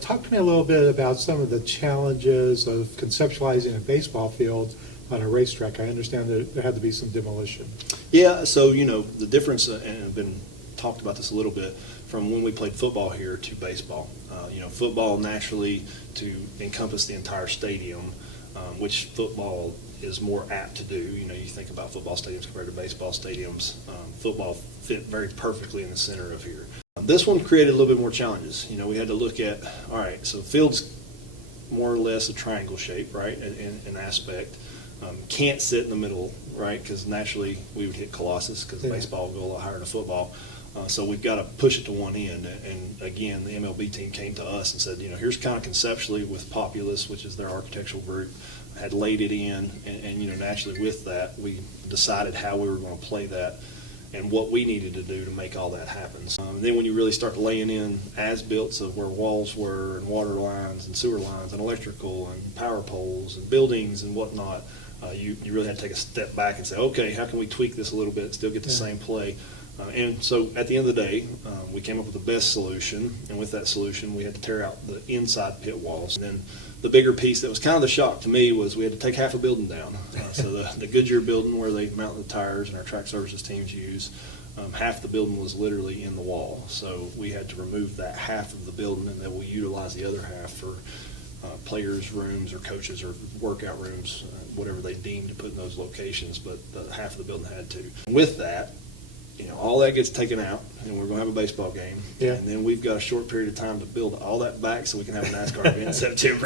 Talk to me a little bit about some of the challenges of conceptualizing a baseball field on a racetrack. I understand that there had to be some demolition. Yeah, so the difference, and I've been talked about this a little bit, from when we played football here to baseball. Football naturally to encompass the entire stadium, which football is more apt to do. You think about football stadiums compared to baseball stadiums. Football fit very perfectly in the center of here. This one created a little bit more challenges. We had to look at, all right, so field's more or less a triangle shape, right, in aspect. Can't sit in the middle, right, because naturally we would hit Colossus because baseball will go a lot higher than football. So we've got to push it to one end. And again, the MLB team came to us and said, here's kind of conceptually with Populous, which is their architectural group, had laid it in. And naturally with that, we decided how we were going to play that and what we needed to do to make all that happen. Then when you really start laying in as-built of where walls were and water lines and sewer lines and electrical and power poles and buildings and whatnot, you really had to take a step back and say, okay, how can we tweak this a little bit and still get the same play? And so at the end of the day, we came up with the best solution, and with that solution, we had to tear out the inside pit walls. And then the bigger piece that was kind of the shock to me was we had to take half a building down. So the Goodyear building where they mount the tires and our track services teams use, half the building was literally in the wall. So we had to remove that half of the building, and then we utilized the other half for players' rooms or coaches or workout rooms, whatever they deemed to put in those locations, but half of the building had to. With that, all that gets taken out, and we're going to have a baseball game. Yeah. And then we've got a short period of time to build all that back so we can have a NASCAR event in September.